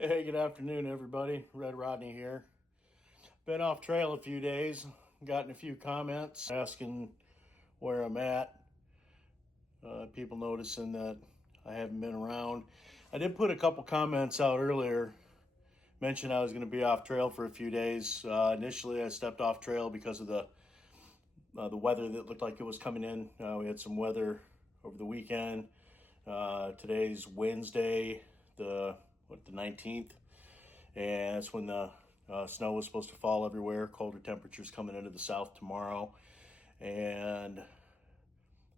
Hey, good afternoon, everybody. Rodney here. Been off trail a few days. Gotten a few comments asking where I'm at. People noticing that I haven't been around. I did put a couple comments out earlier. Mentioned I was going to be off trail for a few days. Initially, I stepped off trail because of the weather that looked like it was coming in. We had some weather over the weekend. Today's Wednesday, the 19th, and that's when the snow was supposed to fall everywhere. Colder temperatures coming into the south tomorrow, and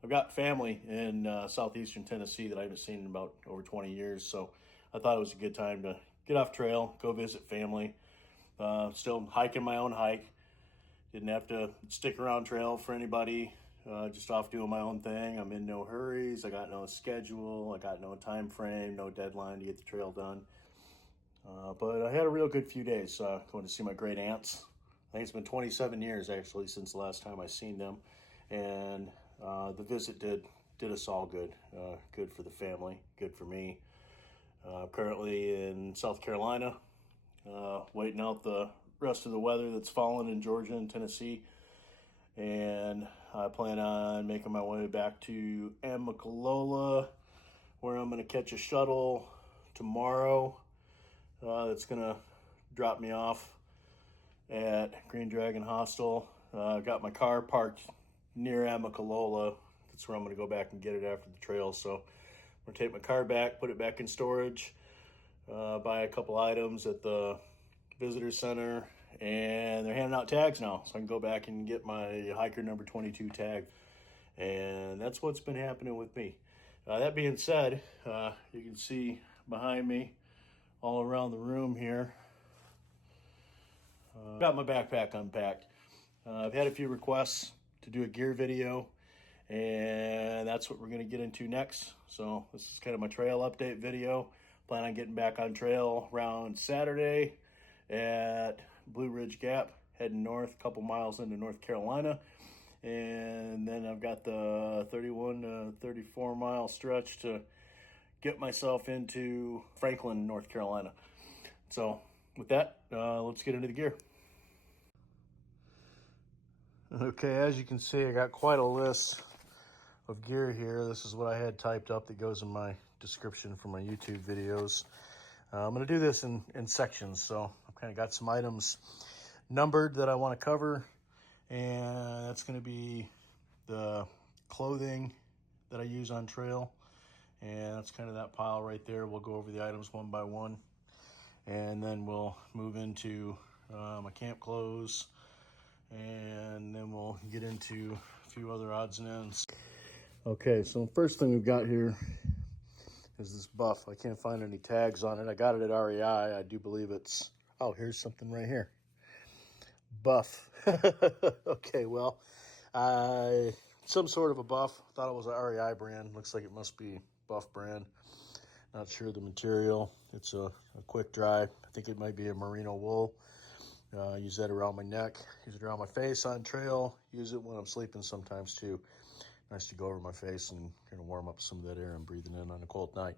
I've got family in southeastern Tennessee that I haven't seen in about over 20 years, so I thought it was a good time to get off trail, go visit family. Still hiking my own hike. Didn't have to stick around trail for anybody. Just off doing my own thing. I'm in no hurries. I got no schedule. I got no time frame, no deadline to get the trail done. But I had a real good few days going to see my great aunts. I think it's been 27 years actually since the last time I seen them, and the visit did us all good. Good for the family, good for me. Currently in South Carolina, waiting out the rest of the weather that's fallen in Georgia and Tennessee. And I plan on making my way back to Amicalola, where I'm going to catch a shuttle tomorrow. That's going to drop me off at Green Dragon Hostel. I've got my car parked near Amicalola. That's where I'm going to go back and get it after the trail. So I'm going to take my car back, put it back in storage, buy a couple items at the visitor center, and they're handing out tags now, so I can go back and get my hiker number 22 tag. And that's what's been happening with me. That being said, you can see behind me all around the room here, got my backpack unpacked. I've had a few requests to do a gear video, and that's what we're going to get into next. So this is kind of my trail update video. Plan on getting back on trail around Saturday at Blue Ridge Gap, heading north a couple miles into North Carolina. And then I've got the 31 to 34 mile stretch to get myself into Franklin, North Carolina. So with that, let's get into the gear. Okay, as you can see, I got quite a list of gear here. This is what I had typed up that goes in my description for my YouTube videos. I'm going to do this in sections, so I've kind of got some items numbered that I want to cover, and that's going to be the clothing that I use on trail, and that's kind of that pile right there. We'll go over the items one by one, and then we'll move into my camp clothes, and then we'll get into a few other odds and ends. Okay, so the first thing we've got here is this buff. I can't find any tags on it. I got it at REI. I do believe it's, oh, here's something right here. Buff. Okay, well, some sort of a buff. Thought it was an REI brand. Looks like it must be Buff brand. Not sure the material. It's a quick dry. I think it might be a merino wool. Use that around my neck. Use it around my face on trail. Use it when I'm sleeping sometimes too. Nice to go over my face and kind of warm up some of that air I'm breathing in on a cold night.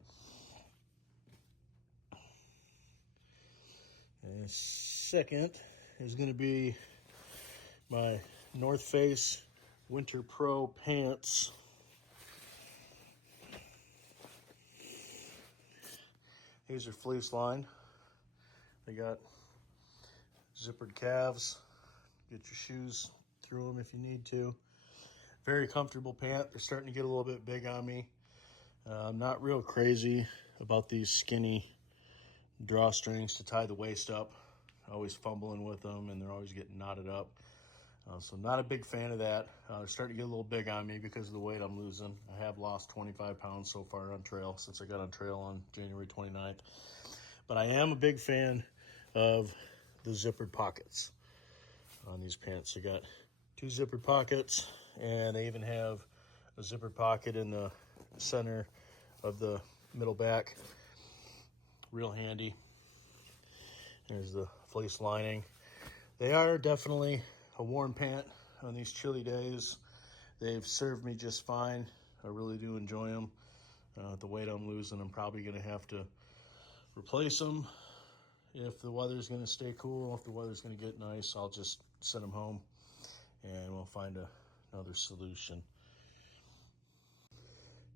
And second is going to be my North Face Winter Pro pants. These are fleece lined. They got zippered calves. Get your shoes through them if you need to. Very comfortable pant. They're starting to get a little bit big on me. I'm not real crazy about these skinny drawstrings to tie the waist up. Always fumbling with them, and they're always getting knotted up. So not a big fan of that. They're starting to get a little big on me because of the weight I'm losing. I have lost 25 pounds so far on trail since I got on trail on January 29th. But I am a big fan of the zippered pockets on these pants. I got 2 zippered pockets, and they even have a zippered pocket in the center of the middle back. Real handy. There's the fleece lining. They are definitely a warm pant on these chilly days. They've served me just fine. I really do enjoy them. The weight I'm losing, I'm probably going to have to replace them. if the weather's going to stay cool, if the weather's going to get nice, I'll just send them home and we'll find another solution.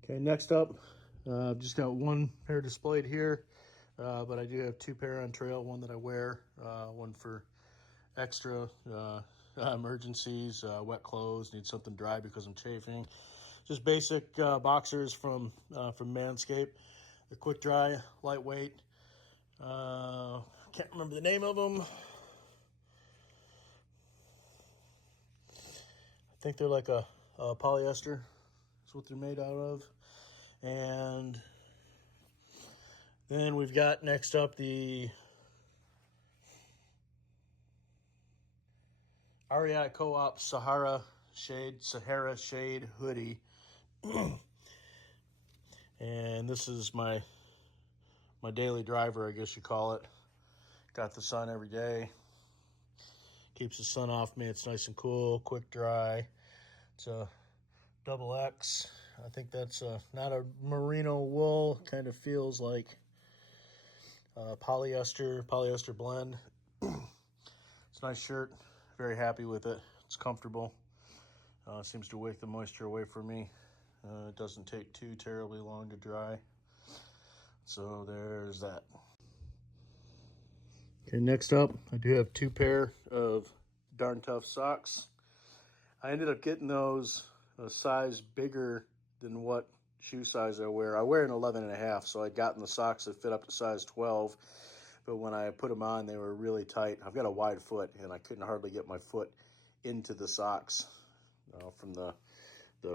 Okay, next up, I've just got one pair displayed here, but I do have two pair on trail, one that I wear, one for extra emergencies, wet clothes, need something dry because I'm chafing. Just basic boxers from Manscaped. They're quick dry, lightweight. Can't remember the name of them. I think they're like a polyester. That's what they're made out of. And then we've got next up the REI Coop Sahara Shade hoodie. And this is my daily driver, I guess you call it. Got the sun every day. Keeps the sun off me. It's nice and cool, quick dry. It's a XX. I think that's not a merino wool. Kind of feels like polyester blend. It's a nice shirt. Very happy with it. It's comfortable. Seems to wick the moisture away from me. It doesn't take too terribly long to dry. So there's that. Okay, next up, I do have two pair of Darn Tough socks. I ended up getting those a size bigger than what shoe size I wear. I wear an 11.5, so I'd gotten the socks that fit up to size 12. But when I put them on, they were really tight. I've got a wide foot, and I couldn't hardly get my foot into the socks from the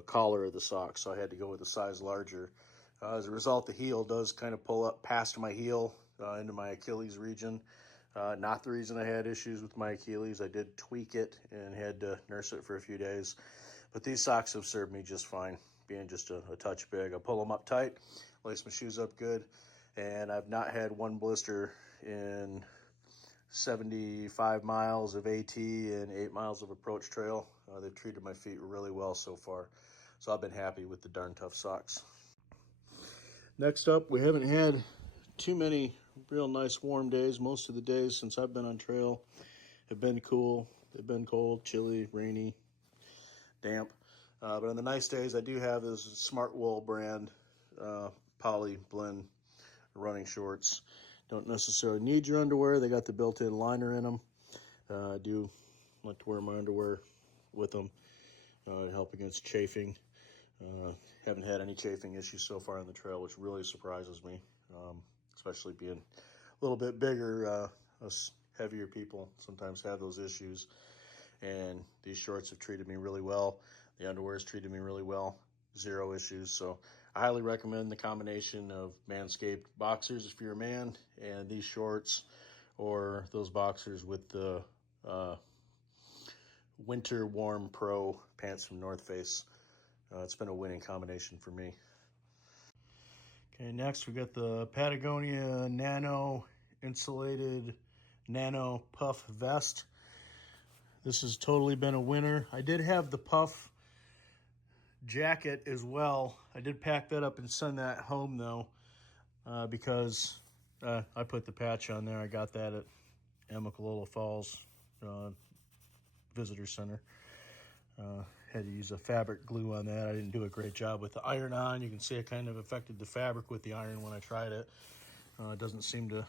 collar of the socks, so I had to go with a size larger. As a result, the heel does kind of pull up past my heel into my Achilles region. Not the reason I had issues with my Achilles. I did tweak it and had to nurse it for a few days. But these socks have served me just fine, being just a touch big. I pull them up tight, lace my shoes up good, and I've not had one blister in 75 miles of AT and 8 miles of approach trail. They've treated my feet really well so far. So I've been happy with the Darn Tough socks. Next up, we haven't had too many real nice warm days. Most of the days since I've been on trail have been cool. They've been cold, chilly, rainy, damp. But on the nice days, I do have this Smart Wool brand poly blend running shorts. Don't necessarily need your underwear. They got the built-in liner in them. I do like to wear my underwear with them to help against chafing. Haven't had any chafing issues so far on the trail, which really surprises me, especially being a little bit bigger. Us heavier people sometimes have those issues, and these shorts have treated me really well. The underwear has treated me really well. Zero issues. So I highly recommend the combination of Manscaped boxers if you're a man, and these shorts, or those boxers with the Winter Warm Pro pants from North Face. It's been a winning combination for me. Okay, next we got the Patagonia Nano Insulated Nano Puff Vest. This has totally been a winner. I did have the puff jacket as well. I did pack that up and send that home though, because I put the patch on there. I got that at Amicalola Falls Visitor Center. Had to use a fabric glue on that. I didn't do a great job with the iron on. You can see it kind of affected the fabric with the iron when I tried it. It doesn't seem to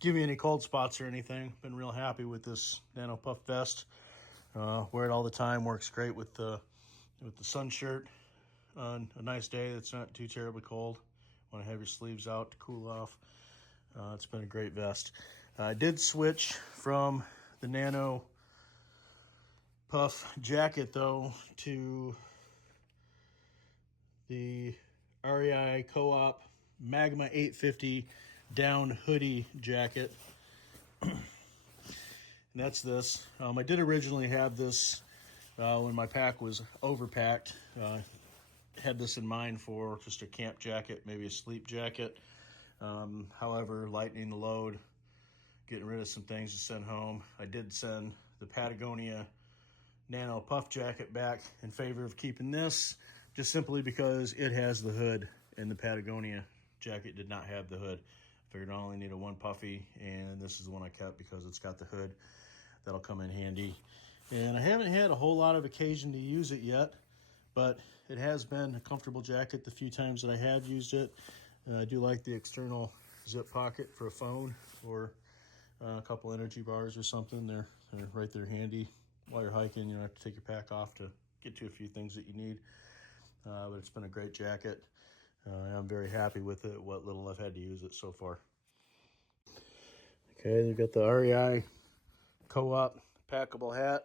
give me any cold spots or anything. Been real happy with this Nano Puff vest. Wear it all the time. Works great with the sun shirt on a nice day that's not too terribly cold. Want to have your sleeves out to cool off. It's been a great vest. I did switch from the Nano Puff jacket though to the REI Co-op Magma 850 down hoodie jacket. And that's this. I did originally have this when my pack was overpacked. Had this in mind for just a camp jacket, maybe a sleep jacket. However, lightening the load, getting rid of some things to send home, I did send the Patagonia Nano Puff jacket back in favor of keeping this, just simply because it has the hood and the Patagonia jacket did not have the hood. Figured I only needed one puffy, and this is the one I kept because it's got the hood. That'll come in handy. And I haven't had a whole lot of occasion to use it yet, but it has been a comfortable jacket the few times that I have used it. I do like the external zip pocket for a phone or a couple energy bars or something. They're right there handy. While you're hiking, you don't have to take your pack off to get to a few things that you need. But it's been a great jacket. I'm very happy with it, what little I've had to use it so far. Okay, they've got the REI Co-op packable hat.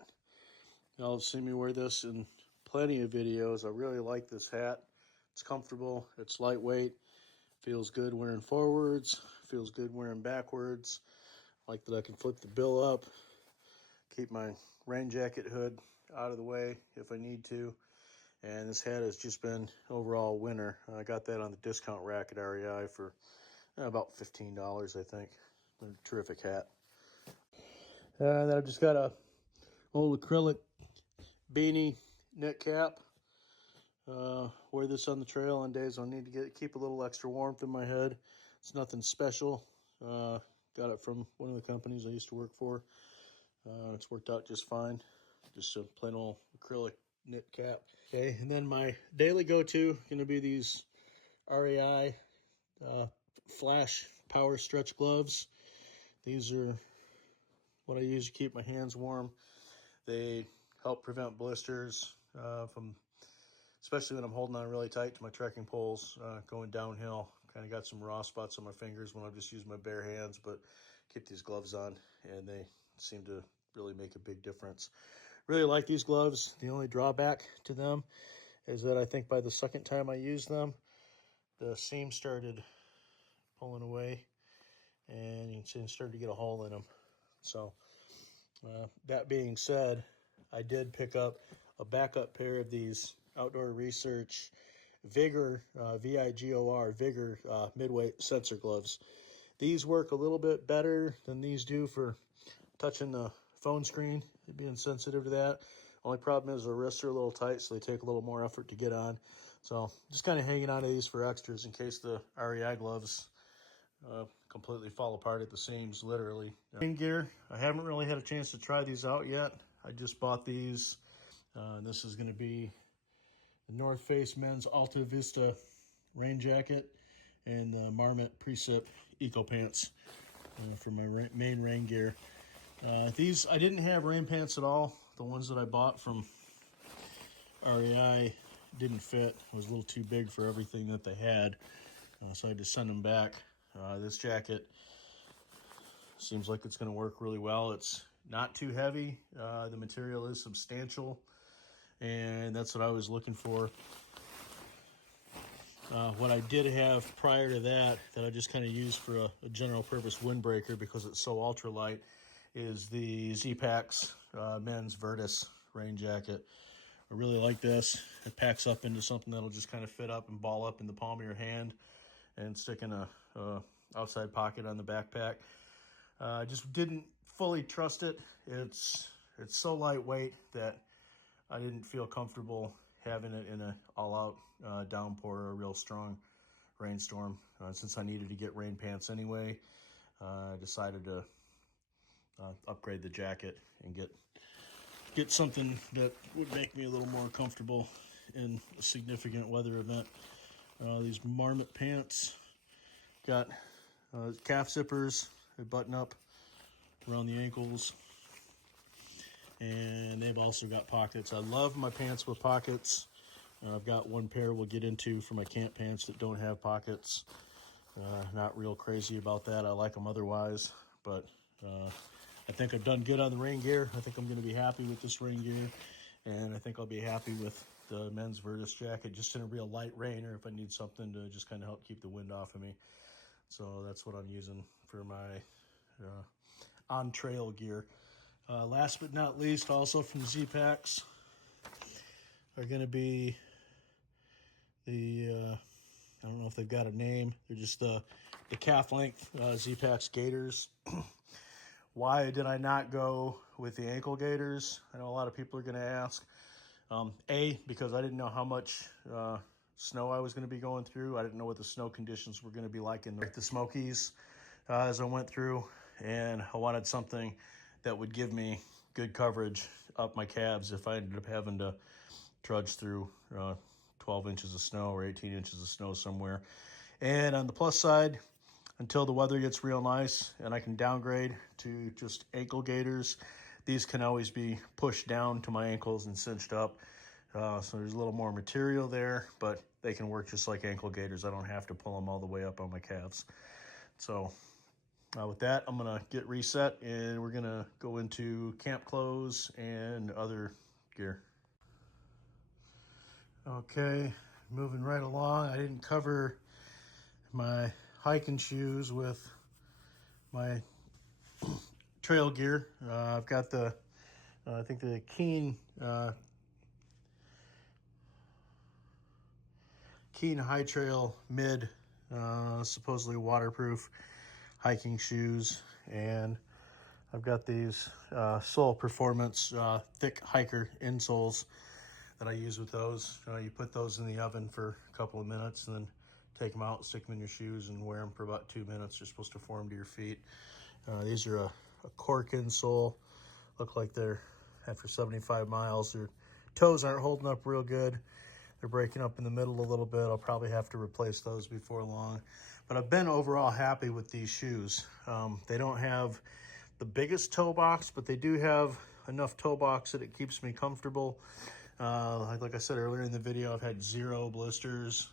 Y'all have seen me wear this in plenty of videos. I really like this hat. It's comfortable, it's lightweight, feels good wearing forwards, feels good wearing backwards. I like that I can flip the bill up, keep my rain jacket hood out of the way if I need to. And this hat has just been overall winner. I got that on the discount rack at REI for about $15, I think. A terrific hat. And then I've just got a old acrylic beanie knit cap. Wear this on the trail on days I need to keep a little extra warmth in my head. It's nothing special. Got it from one of the companies I used to work for. It's worked out just fine. Just a plain old acrylic knit cap. Okay, and then my daily go-to going to be these REI Flash Power Stretch Gloves. These are what I use to keep my hands warm. They help prevent blisters from, especially when I'm holding on really tight to my trekking poles going downhill. Kind of got some raw spots on my fingers when I'm just using my bare hands, but keep these gloves on and they seem to really make a big difference. Really like these gloves. The only drawback to them is that I think by the second time I used them, the seam started pulling away and you can see it started to get a hole in them. So that being said, I did pick up a backup pair of these Outdoor Research Vigor, V-I-G-O-R, Vigor midweight sensor gloves. These work a little bit better than these do for touching the phone screen, being sensitive to that. Only problem is the wrists are a little tight, so they take a little more effort to get on. So just kind of hanging on to these for extras in case the REI gloves completely fall apart at the seams, literally. Rain gear, I haven't really had a chance to try these out yet. I just bought these. This is going to be the North Face Men's Alta Vista rain jacket and the Marmot Precip Eco Pants for my main rain gear. These, I didn't have rain pants at all. The ones that I bought from REI didn't fit. It was a little too big for everything that they had. So I had to send them back. This jacket seems like it's going to work really well. It's not too heavy. The material is substantial, and that's what I was looking for. What I did have prior to that I just kind of used for a general purpose windbreaker because it's so ultralight is the Z-Packs men's Vertice rain jacket. I really like this. It packs up into something that'll just kind of fit up and ball up in the palm of your hand and stick in a outside pocket on the backpack. I just didn't fully trust it. It's so lightweight that I didn't feel comfortable having it in an all-out downpour or a real strong rainstorm. Since I needed to get rain pants anyway, I decided to upgrade the jacket and get something that would make me a little more comfortable in a significant weather event. These Marmot pants got calf zippers. They button up around the ankles, and they've also got pockets. I love my pants with pockets. I've got one pair we'll get into for my camp pants that don't have pockets. Not real crazy about that. I like them otherwise, but I think I've done good on the rain gear. I think I'm going to be happy with this rain gear, and I think I'll be happy with the men's Vertice jacket just in a real light rain, or if I need something to just kind of help keep the wind off of me. So that's what I'm using for my on-trail gear. Last but not least, also from Z-Packs, are going to be the, I don't know if they've got a name. They're just the calf length Z-Packs gaiters. Why did I not go with the ankle gaiters? I know a lot of people are going to ask. Because I didn't know how much snow I was going to be going through. I didn't know what the snow conditions were going to be like in the Smokies. as I went through, and I wanted something that would give me good coverage up my calves if I ended up having to trudge through 12 inches of snow or 18 inches of snow somewhere. And on the plus side, until the weather gets real nice and I can downgrade to just ankle gaiters, these can always be pushed down to my ankles and cinched up. So there's a little more material there, but they can work just like ankle gaiters. I don't have to pull them all the way up on my calves. So with that, I'm gonna get reset and we're gonna go into camp clothes and other gear. Okay, moving right along. I didn't cover my hiking shoes with my trail gear. I've got the, I think the Keen High Trail Mid, supposedly waterproof hiking shoes, and I've got these Sole Performance thick hiker insoles that I use with those. You put those in the oven for a couple of minutes and then take them out, stick them in your shoes, and wear them for about 2 minutes. They're supposed to form to your feet. These are a cork insole. Look like they're, after 75 miles, their toes aren't holding up real good. They're breaking up in the middle a little bit. I'll probably have to replace those before long. But I've been overall happy with these shoes. They don't have the biggest toe box, but they do have enough toe box that it keeps me comfortable. Like I said earlier in the video, I've had 0 blisters.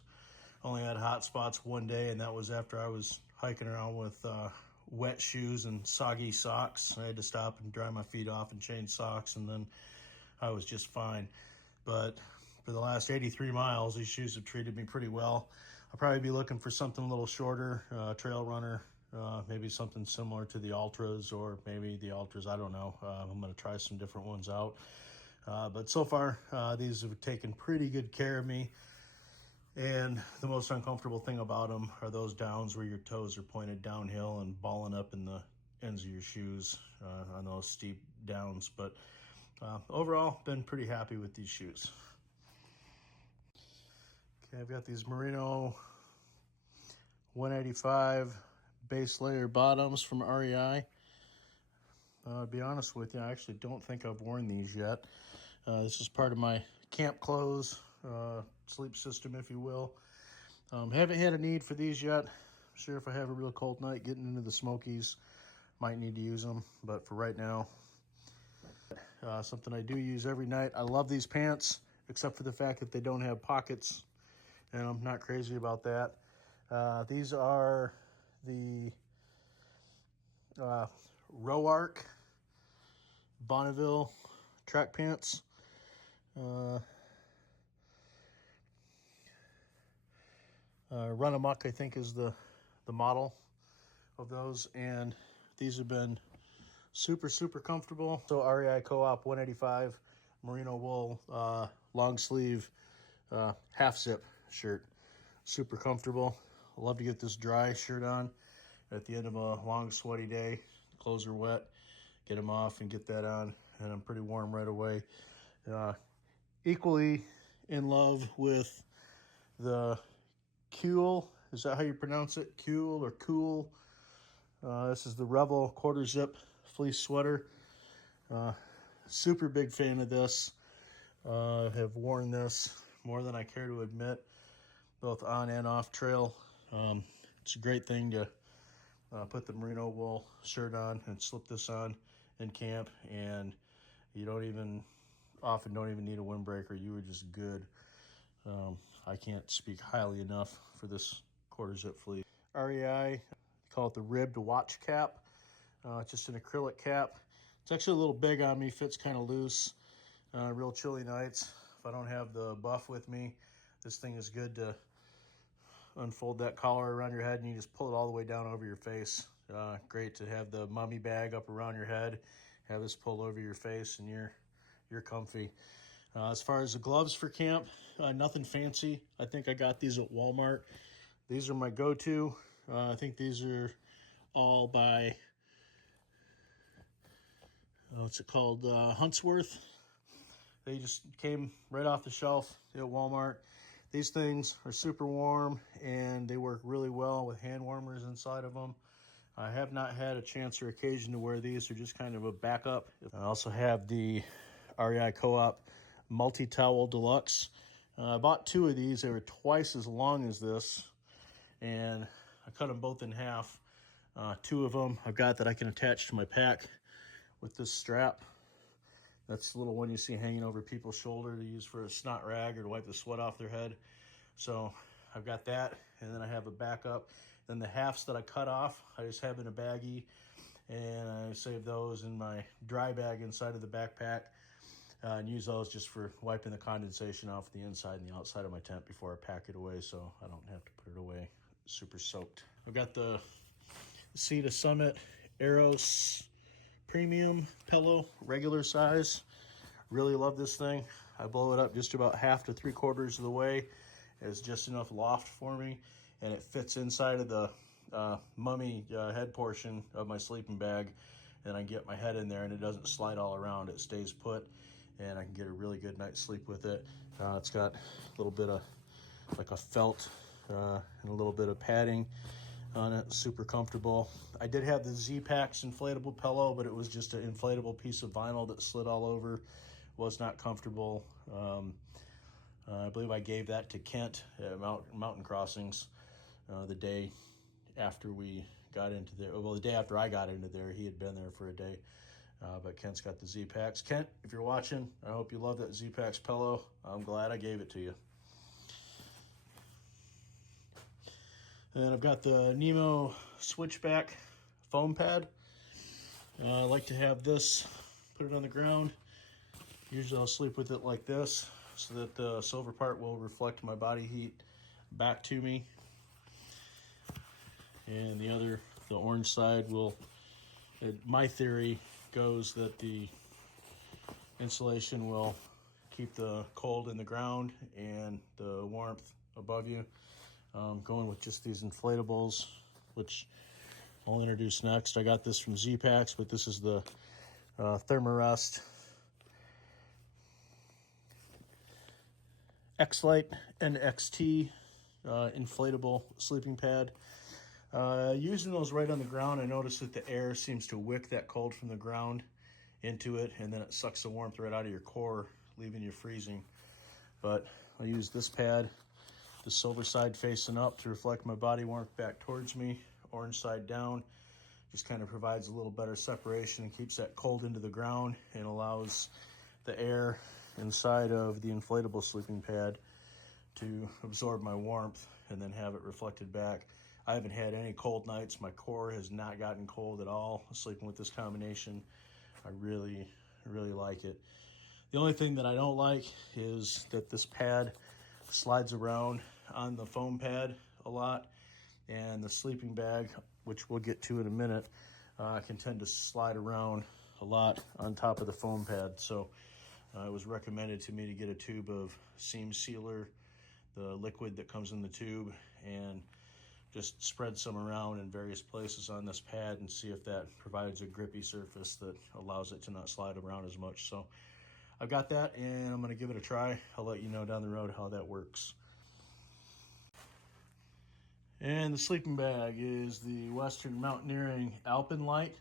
Only had hot spots one day, and that was after I was hiking around with wet shoes and soggy socks. I had to stop and dry my feet off and change socks, and then I was just fine. But for the last 83 miles, these shoes have treated me pretty well. I'll probably be looking for something a little shorter, trail runner, maybe something similar to the Ultras, or maybe the Ultras, I don't know. I'm gonna try some different ones out. But so far, these have taken pretty good care of me. And the most uncomfortable thing about them are those downs where your toes are pointed downhill and balling up in the ends of your shoes on those steep downs. But overall, been pretty happy with these shoes. Okay, I've got these Merino 185 base layer bottoms from REI. To be honest with you, I actually don't think I've worn these yet. This is part of my camp clothes, sleep system, if you will. Haven't had a need for these yet. I'm sure if I have a real cold night getting into the Smokies, might need to use them. But for right now, something I do use every night. I love these pants, except for the fact that they don't have pockets, and I'm not crazy about that. These are the Roark Bonneville track pants. Run Amok, I think, is the model of those, and these have been super comfortable. So REI Co-op 185 merino wool long sleeve half zip shirt, super comfortable. I love to get this dry shirt on at the end of a long sweaty day. Clothes are wet, get them off and get that on, and I'm pretty warm right away. Equally in love with the Kuhl, is that how you pronounce it? Kuhl or Cool? This is the Revel quarter zip fleece sweater. Super big fan of this. Have worn this more than I care to admit, both on and off trail. It's a great thing to put the merino wool shirt on and slip this on in camp, and you often don't even need a windbreaker. You are just good. I can't speak highly enough for this quarter zip fleece. REI, call it the ribbed watch cap. Just an acrylic cap. It's actually a little big on me, fits kind of loose. Real chilly nights, if I don't have the buff with me, this thing is good to unfold that collar around your head and you just pull it all the way down over your face. Great to have the mummy bag up around your head, have this pulled over your face, and you're comfy. As far as the gloves for camp, nothing fancy. I think I got these at Walmart. These are my go-to. I think these are all by, what's it called, Huntsworth. They just came right off the shelf at Walmart. These things are super warm and they work really well with hand warmers inside of them. I have not had a chance or occasion to wear these. They're just kind of a backup. I also have the REI Coop multi-towel deluxe. I bought 2 of these. They were twice as long as this, and I cut them both in half. 2 of them I've got that I can attach to my pack with this strap. That's the little one you see hanging over people's shoulder to use for a snot rag or to wipe the sweat off their head. So I've got that, and then I have a backup. Then the halves that I cut off, I just have in a baggie, and I save those in my dry bag inside of the backpack, and use those just for wiping the condensation off the inside and the outside of my tent before I pack it away, so I don't have to put it away super soaked. I've got the Summit Aeros premium pillow, regular size. Really love this thing. I blow it up just about half to 3/4 of the way. It's just enough loft for me, and it fits inside of the mummy head portion of my sleeping bag, and I get my head in there and it doesn't slide all around. It stays put, and I can get a really good night's sleep with it. It's got a little bit of like a felt and a little bit of padding on it. Super comfortable. I did have the Z-Packs inflatable pillow, but it was just an inflatable piece of vinyl that slid all over. Was not comfortable. I believe I gave that to Kent at Mountain Crossings the day after we got into there. Well, the day after I got into there, he had been there for a day. But Kent's got the Z-Packs. Kent, if you're watching, I hope you love that Z-Packs pillow. I'm glad I gave it to you. And I've got the Nemo Switchback foam pad. I like to have this, put it on the ground. Usually I'll sleep with it like this so that the silver part will reflect my body heat back to me. And the orange side will, my theory goes that the insulation will keep the cold in the ground and the warmth above you. Going with just these inflatables, which I'll introduce next. I got this from Z-Packs, but this is the Thermarest Xlite NXT inflatable sleeping pad. Using those right on the ground, I noticed that the air seems to wick that cold from the ground into it, and then it sucks the warmth right out of your core, leaving you freezing. But I use this pad, the silver side facing up to reflect my body warmth back towards me, orange side down. Just kind of provides a little better separation and keeps that cold into the ground and allows the air inside of the inflatable sleeping pad to absorb my warmth and then have it reflected back. I haven't had any cold nights. My core has not gotten cold at all sleeping with this combination. I really, really like it. The only thing that I don't like is that this pad slides around on the foam pad a lot, and the sleeping bag, which we'll get to in a minute, can tend to slide around a lot on top of the foam pad. So it was recommended to me to get a tube of seam sealer, the liquid that comes in the tube, and just spread some around in various places on this pad and see if that provides a grippy surface that allows it to not slide around as much. So I've got that, and I'm gonna give it a try. I'll let you know down the road how that works. And the sleeping bag is the Western Mountaineering Alpenlite.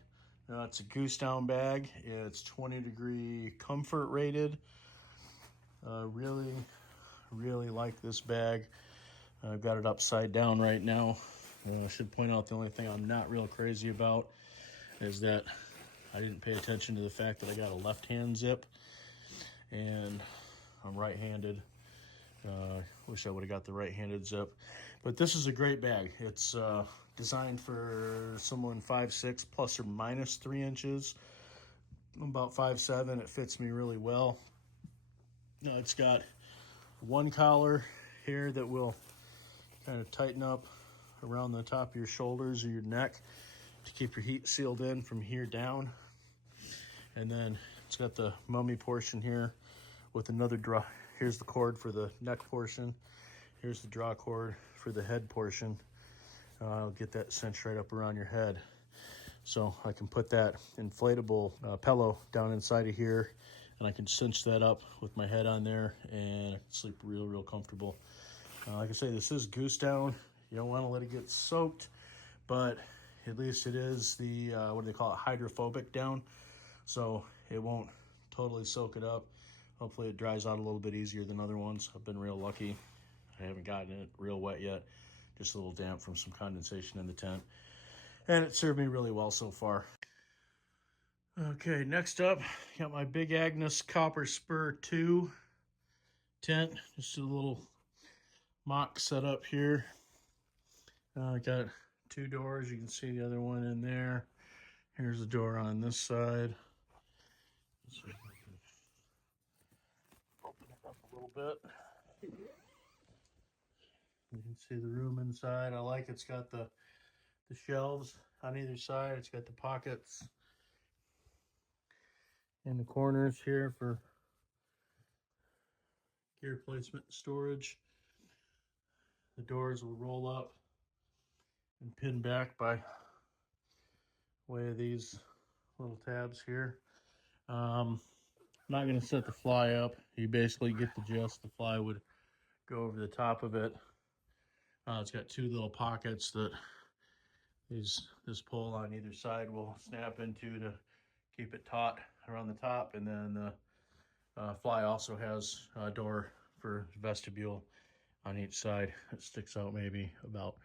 It's a goose down bag. It's 20-degree comfort rated. Really, really like this bag. I've got it upside down right now. I should point out the only thing I'm not real crazy about is that I didn't pay attention to the fact that I got a left-hand zip, and I'm right-handed. Wish I would have got the right-handed zip. But this is a great bag. It's designed for someone 5'6", plus or minus 3 inches. I'm about 5'7". It fits me really well. Now it's got one collar here that will kind of tighten up around the top of your shoulders or your neck to keep your heat sealed in from here down. And then it's got the mummy portion here with another draw. Here's the cord for the neck portion. Here's the draw cord for the head portion. I'll get that cinched right up around your head. So I can put that inflatable pillow down inside of here, and I can cinch that up with my head on there, and I can sleep real, real comfortable. Like I say, this is goose down. You don't want to let it get soaked, but at least it is the, what do they call it, hydrophobic down. So it won't totally soak it up. Hopefully it dries out a little bit easier than other ones. I've been real lucky. I haven't gotten it real wet yet. Just a little damp from some condensation in the tent. And it served me really well so far. Okay, next up, got my big Agnes Copper Spur 2 tent. Just a little mock setup here. I got 2 doors. You can see the other one in there. Here's the door on this side. Let's see if I can open it up a little bit. You can see the room inside. I like it's got the shelves on either side. It's got the pockets in the corners here for gear placement and storage. The doors will roll up and pin back by way of these little tabs here. I'm not going to set the fly up. You basically get the gist. The fly would go over the top of it. It's got 2 little pockets that this pole on either side will snap into to keep it taut around the top. And then the fly also has a door for vestibule on each side. It sticks out maybe about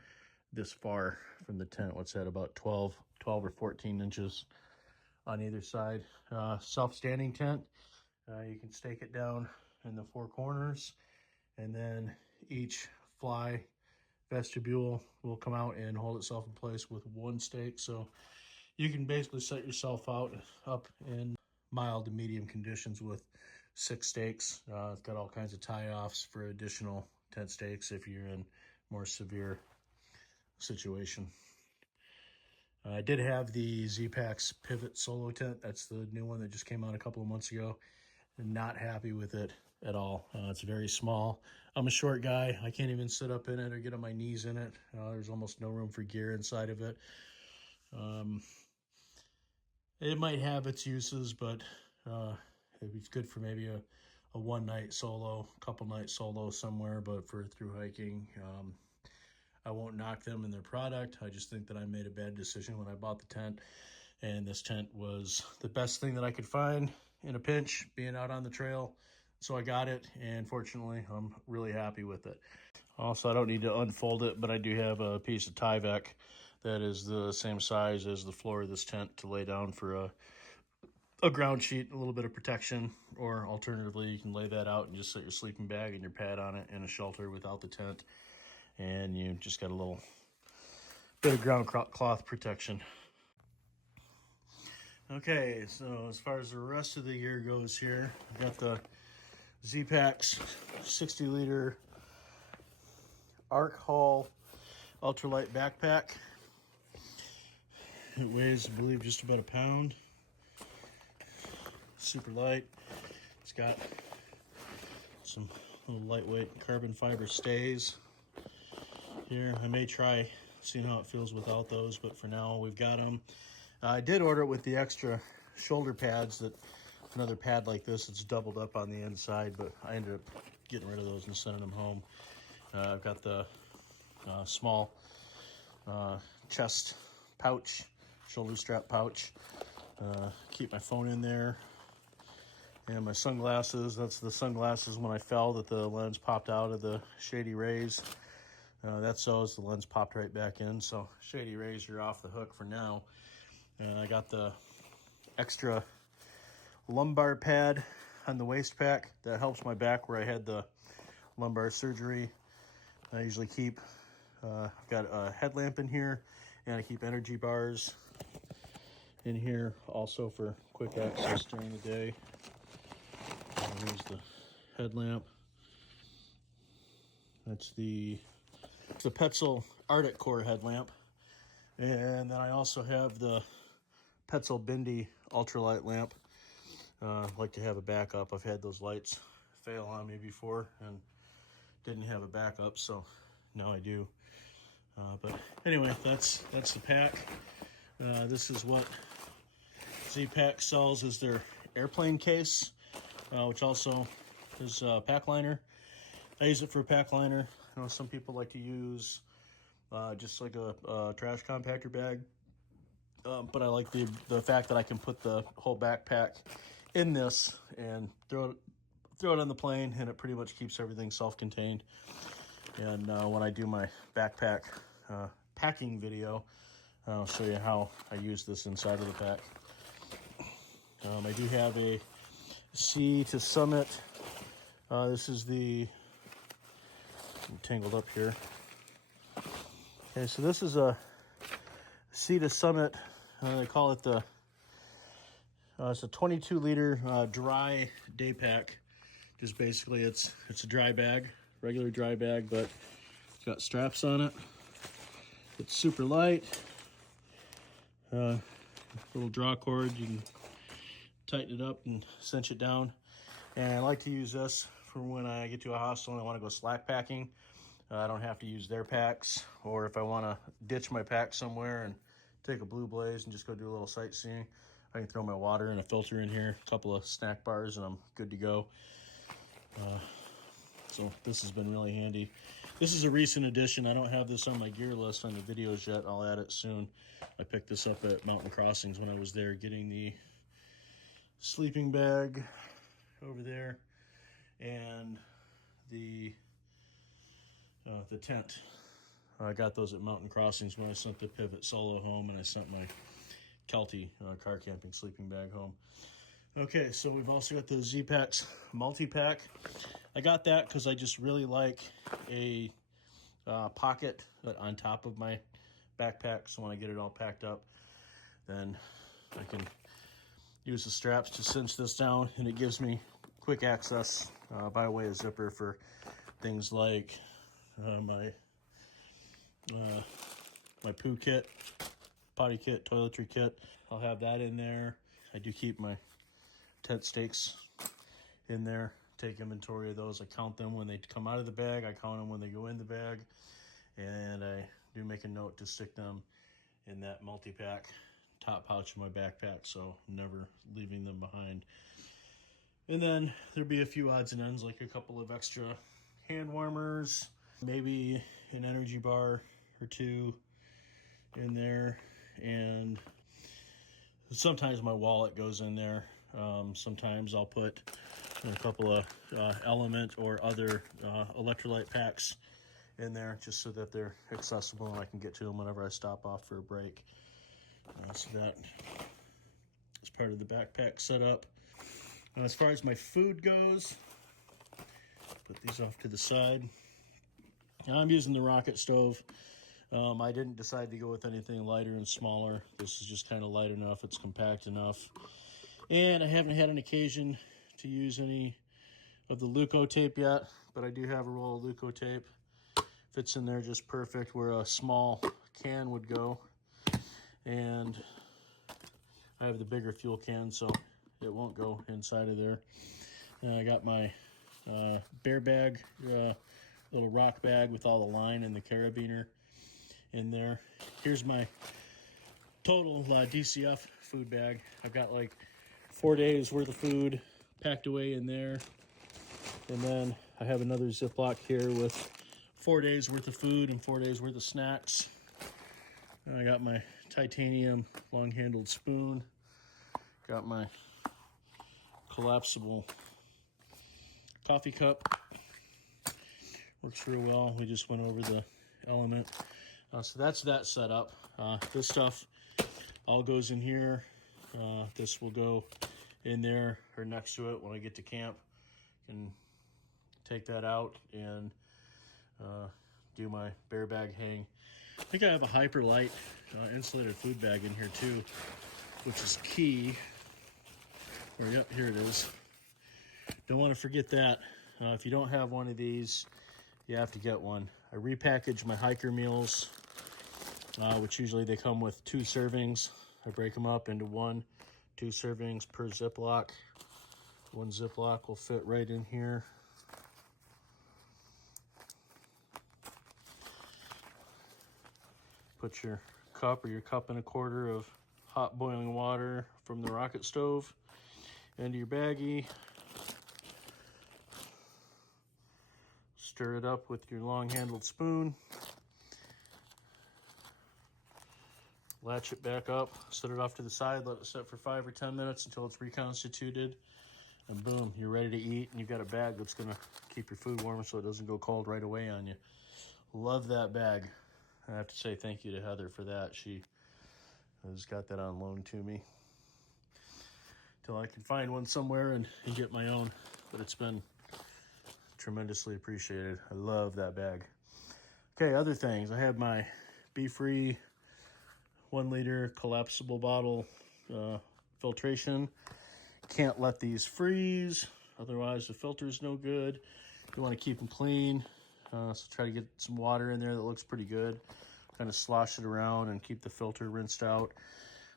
this far from the tent. What's that, about 12 or 14 inches on either side. Self-standing tent. You can stake it down in the 4 corners, and then each fly vestibule will come out and hold itself in place with 1 stake. So you can basically set yourself out up in mild to medium conditions with 6 stakes. It's got all kinds of tie-offs for additional tent stakes if you're in more severe situation. I did have the Z-Packs Pivot Solo tent. That's the new one that just came out a couple of months ago. Not happy with it at all. It's very small. I'm a short guy. I can't even sit up in it or get on my knees in it. There's almost no room for gear inside of it. It might have its uses, but it'd be good for maybe a one-night solo, couple-night solo somewhere, but for through hiking, I won't knock them and their product. I just think that I made a bad decision when I bought the tent, and this tent was the best thing that I could find in a pinch, being out on the trail. So I got it, and fortunately, I'm really happy with it. Also, I don't need to unfold it, but I do have a piece of Tyvek that is the same size as the floor of this tent to lay down for a ground sheet, a little bit of protection, or alternatively, you can lay that out and just set your sleeping bag and your pad on it in a shelter without the tent, and you just got a little bit of ground cloth protection. Okay, so as far as the rest of the gear goes here, I've got the Z-Packs 60-liter Arc Haul ultralight backpack. It weighs, I believe, just about a pound. Super light. It's got some little lightweight carbon fiber stays here. I may try seeing how it feels without those, but for now we've got them. I did order it with the extra shoulder pads, that another pad like this, it's doubled up on the inside, but I ended up getting rid of those and sending them home. I've got the small chest pouch, shoulder strap pouch. Keep my phone in there. And my sunglasses, that's the sunglasses when I fell that the lens popped out of the shady rays. That's so as the lens popped right back in. So shady rays are off the hook for now. And I got the extra lumbar pad on the waist pack that helps my back where I had the lumbar surgery. I usually keep, I've got a headlamp in here, and I keep energy bars in here also for quick access during the day. Here's the headlamp. That's the Petzl Arctic Core headlamp. And then I also have the Petzl Bindi ultralight lamp. I like to have a backup. I've had those lights fail on me before and didn't have a backup, so now I do. But anyway, that's the pack. This is what Z-Pack sells as their airplane case, which also is a pack liner. I use it for a pack liner. I know some people like to use just like a trash compactor bag. but I like the fact that I can put the whole backpack in this and throw it on the plane, and it pretty much keeps everything self-contained. And when I do my backpack packing video, I'll show you how I use this inside of the pack. I do have a Sea to Summit. This is I'm tangled up here. Okay, so this is a Sea to Summit. They call it it's a 22-liter dry day pack. Just basically it's a dry bag, regular dry bag, but it's got straps on it. It's super light. Little draw cord, you can tighten it up and cinch it down. And I like to use this for when I get to a hostel and I want to go slack packing. I don't have to use their packs, or if I want to ditch my pack somewhere and take a blue blaze and just go do a little sightseeing, I can throw my water and a filter in here, a couple of snack bars, and I'm good to go. So this has been really handy. This is a recent addition. I don't have this on my gear list on the videos yet. I'll add it soon. I picked this up at Mountain Crossings when I was there getting the sleeping bag over there and the tent. I got those at Mountain Crossings when I sent the Pivot Solo home, and I sent my Kelty car camping sleeping bag home. Okay, so we've also got the Z-Packs multi-pack. I got that because I just really like a pocket on top of my backpack, so when I get it all packed up, then I can use the straps to cinch this down, and it gives me quick access by way of zipper for things like my poo kit, potty kit, toiletry kit. I'll have that in there. I do keep my tent stakes in there, take inventory of those. I count them when they come out of the bag, I count them when they go in the bag, and I do make a note to stick them in that multi-pack top pouch of my backpack, so I'm never leaving them behind. And then there'll be a few odds and ends, like a couple of extra hand warmers, maybe an energy bar or two in there, and sometimes my wallet goes in there. Sometimes I'll put a couple of Element or other electrolyte packs in there, just so that they're accessible and I can get to them whenever I stop off for a break. So that is part of the backpack setup. As far as my food goes, put these off to the side. Now I'm using the rocket stove. I didn't decide to go with anything lighter and smaller. This is just kind of light enough, it's compact enough. And I haven't had an occasion to use any of the Leuco tape yet, but I do have a roll of Leuco tape. Fits in there just perfect where a small can would go. And I have the bigger fuel can, so it won't go inside of there. And I got my bear bag, little rock bag with all the line and the carabiner in there. Here's my total DCF food bag. I've got like 4 days worth of food packed away in there. And then I have another Ziploc here with 4 days worth of food and 4 days worth of snacks. And I got my titanium long-handled spoon. Got my collapsible coffee cup. Works real well. We just went over the Element. So that's that setup. This stuff all goes in here. This will go in there or next to it when I get to camp. Can take that out and do my bear bag hang. I think I have a hyper light insulated food bag in here too, which is key. Or yep, here it is. Don't want to forget that. If you don't have one of these, you have to get one. I repackage my hiker meals, which usually they come with 2 servings. I break them up into 2 servings per Ziploc. 1 Ziploc will fit right in here. Put your cup or your cup and a quarter of hot boiling water from the rocket stove into your baggie. Stir it up with your long-handled spoon. latch it back up, set it off to the side, let it set for 5 or 10 minutes until it's reconstituted, and boom, you're ready to eat, and you've got a bag that's gonna keep your food warm so it doesn't go cold right away on you. Love that bag. I have to say thank you to Heather for that. She has got that on loan to me till I can find one somewhere and get my own, but it's been tremendously appreciated. I love that bag. Okay, other things. I have my BeFree 1 liter collapsible bottle filtration. Can't let these freeze, otherwise the filter is no good. You want to keep them clean, so try to get some water in there that looks pretty good. Kind of slosh it around and keep the filter rinsed out.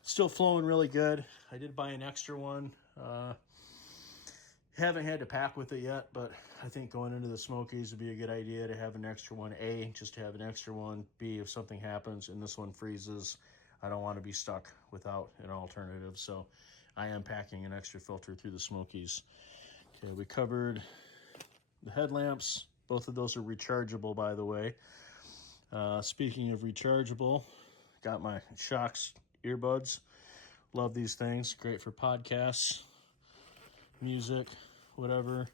Still flowing really good. I did buy an extra one. Haven't had to pack with it yet, but I think going into the Smokies would be a good idea to have an extra one. A, just to have an extra one. B, if something happens and this one freezes, I don't want to be stuck without an alternative. So I am packing an extra filter through the Smokies. Okay, we covered the headlamps. Both of those are rechargeable, by the way. Speaking of rechargeable, got my Shocks earbuds. Love these things. Great for podcasts, music, whatever.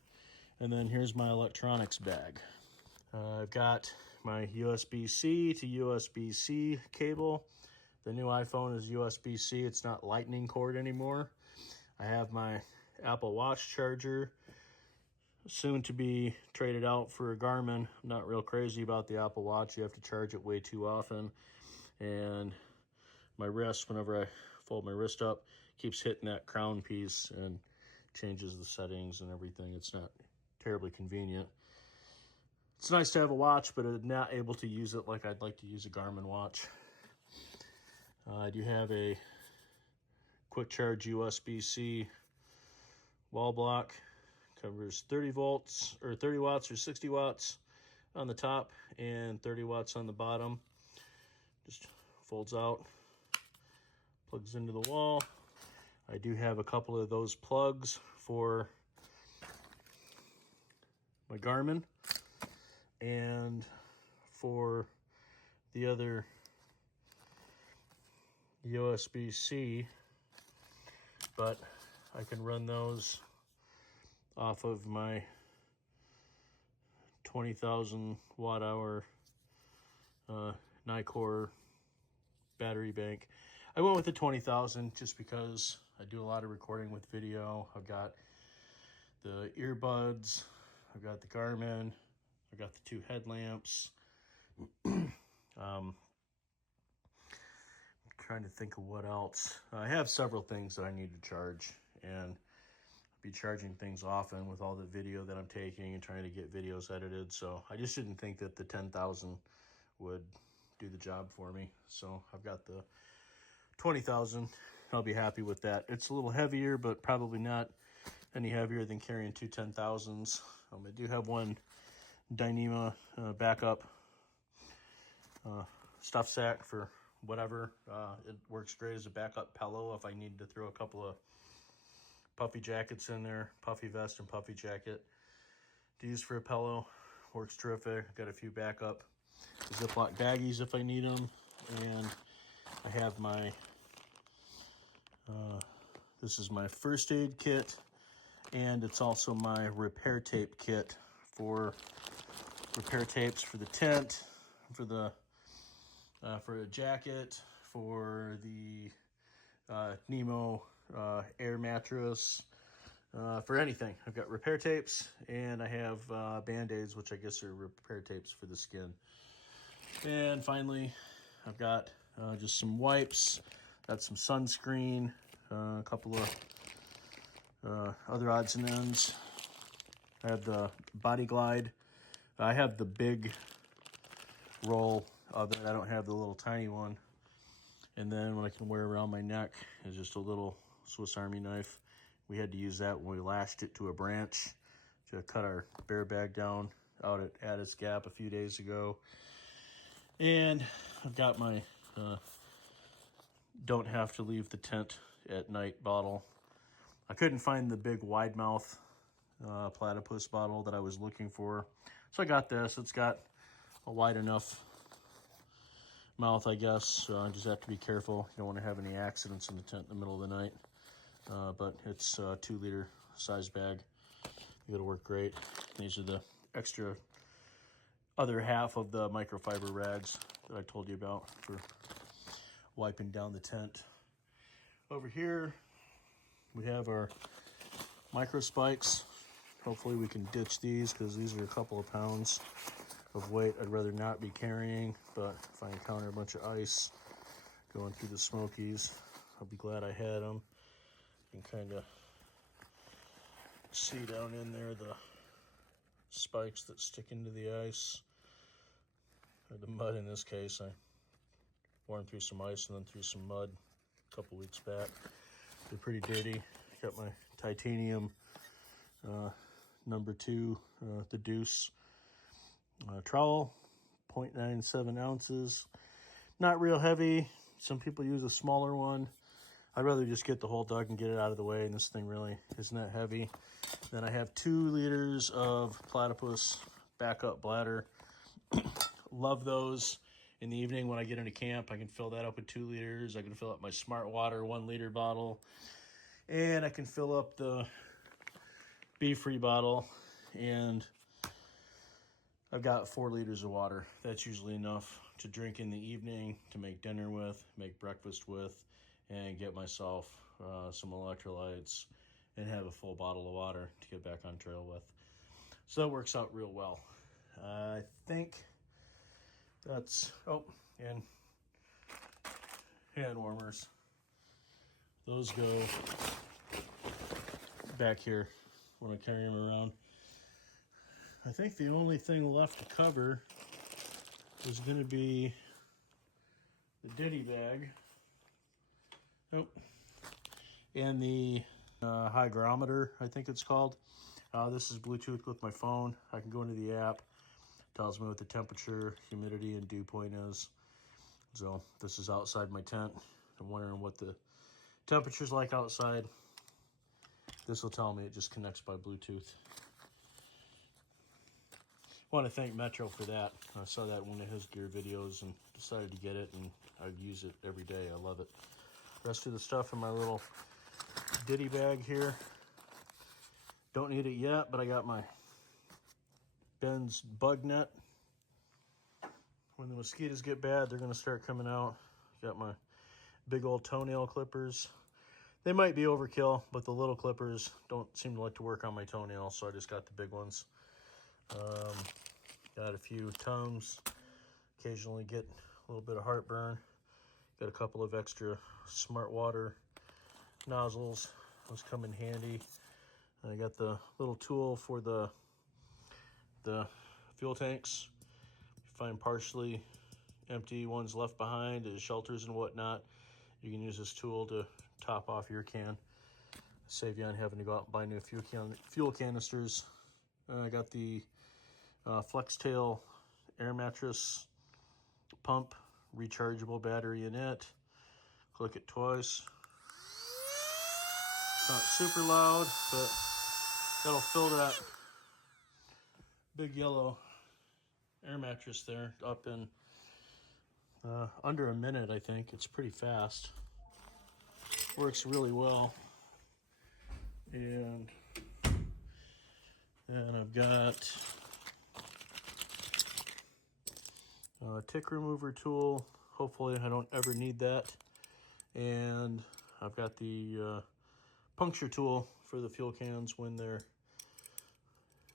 And then here's my electronics bag. I've got my USB-C to USB-C cable. The new iPhone is USB-C. It's not lightning cord anymore. I have my Apple Watch charger, soon to be traded out for a Garmin. I'm not real crazy about the Apple Watch. You have to charge it way too often. And my wrist, whenever I fold my wrist up, keeps hitting that crown piece and changes the settings and everything. It's not terribly convenient. It's nice to have a watch, but I'm not able to use it like I'd like to use a Garmin watch. I do have a quick charge USB-C wall block. Covers 30 volts or 30 watts or 60 watts on the top and 30 watts on the bottom. Just folds out, plugs into the wall. I do have a couple of those plugs for my Garmin and for the other USB-C, but I can run those off of my 20,000 watt hour Nicor battery bank. I went with the 20,000 just because I do a lot of recording with video. I've got the earbuds, I've got the Garmin, I've got the 2 headlamps. Trying to think of what else. I have several things that I need to charge, and be charging things often with all the video that I'm taking and trying to get videos edited. So I just didn't think that the 10,000 would do the job for me. So I've got the 20,000. I'll be happy with that. It's a little heavier, but probably not any heavier than carrying 2 10,000s. I do have one Dyneema backup stuff sack for whatever. It works great as a backup pillow if I need to throw a couple of puffy jackets in there, puffy vest and puffy jacket to use for a pillow. Works terrific. Got a few backup Ziploc baggies if I need them, and I have my this is my first aid kit, and it's also my repair tape kit for repair tapes for the tent, for the jacket, for the Nemo air mattress, for anything. I've got repair tapes, and I have Band-Aids, which I guess are repair tapes for the skin. And finally, I've got just some wipes, got some sunscreen, a couple of other odds and ends. I have the Body Glide. I have the big roll of it. I don't have the little tiny one. And then what I can wear around my neck is just a little Swiss Army knife. We had to use that when we lashed it to a branch to cut our bear bag down out at Addis Gap a few days ago. And I've got my don't have to leave the tent at night bottle. I couldn't find the big wide mouth platypus bottle that I was looking for. So I got this. It's got a wide enough mouth, I guess. Just have to be careful. You don't want to have any accidents in the tent in the middle of the night. But it's a 2-liter size bag. It'll work great. These are the extra other half of the microfiber rags that I told you about for wiping down the tent. Over here, we have our MICROSPIKES. Hopefully we can ditch these because these are a couple of pounds of weight I'd rather not be carrying, but if I encounter a bunch of ice going through the Smokies, I'll be glad I had them. You can kind of see down in there the spikes that stick into the ice, or the mud in this case. I wore them through some ice and then through some mud a couple weeks back. They're pretty dirty. Got my titanium number 2, the Deuce trowel, 0.97 ounces. Not real heavy. Some people use a smaller one. I'd rather just get the whole duck and get it out of the way, and this thing really isn't that heavy. Then I have 2 liters of Platypus backup bladder. Love those. In the evening when I get into camp, I can fill that up with 2 liters. I can fill up my Smart Water 1-liter bottle, and I can fill up the BeFree bottle, and I've got 4 liters of water. That's usually enough to drink in the evening, to make dinner with, make breakfast with, and get myself some electrolytes and have a full bottle of water to get back on trail with. So that works out real well. I think that's, oh, and hand warmers. Those go back here when I carry them around. I think the only thing left to cover is going to be the ditty bag. Oh, and the hygrometer, I think it's called. This is Bluetooth with my phone. I can go into the app. Tells me what the temperature, humidity, and dew point is. So this is outside my tent. I'm wondering what the temperature's like outside. This will tell me. It just connects by Bluetooth. I want to thank Metro for that. I saw that in one of his gear videos and decided to get it, and I'd use it every day. I love it. Rest of the stuff in my little ditty bag here. Don't need it yet, but I got my Ben's bug net. When the mosquitoes get bad, they're going to start coming out. Got my big old toenail clippers. They might be overkill, but the little clippers don't seem to like to work on my toenails, so I just got the big ones. Got a few Tums. Occasionally get a little bit of heartburn. Got a couple of extra Smart Water nozzles. Those come in handy. I got the little tool for the fuel tanks. You find partially empty ones left behind as shelters and whatnot. You can use this tool to top off your can. Save you on having to go out and buy new fuel canisters. I got the Flextail air mattress pump, rechargeable battery in it. Click it twice. It's not super loud, but that'll fill that big yellow air mattress there up in under a minute, I think. It's pretty fast. Works really well. And I've got a tick remover tool. Hopefully I don't ever need that. And I've got the puncture tool for the fuel cans when they're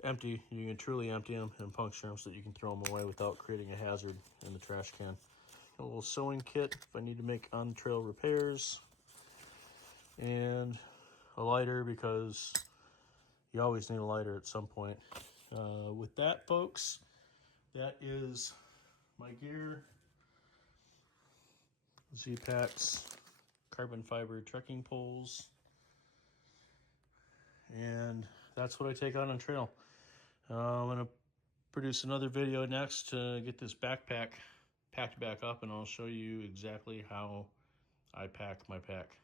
empty. You can truly empty them and puncture them so that you can throw them away without creating a hazard in the trash can. A little sewing kit if I need to make on-trail repairs. And a lighter because you always need a lighter at some point. With that, folks, that is my gear. Z-packs, carbon fiber trekking poles, and that's what I take out on trail. I'm gonna produce another video next to get this backpack packed back up, and I'll show you exactly how I pack my pack.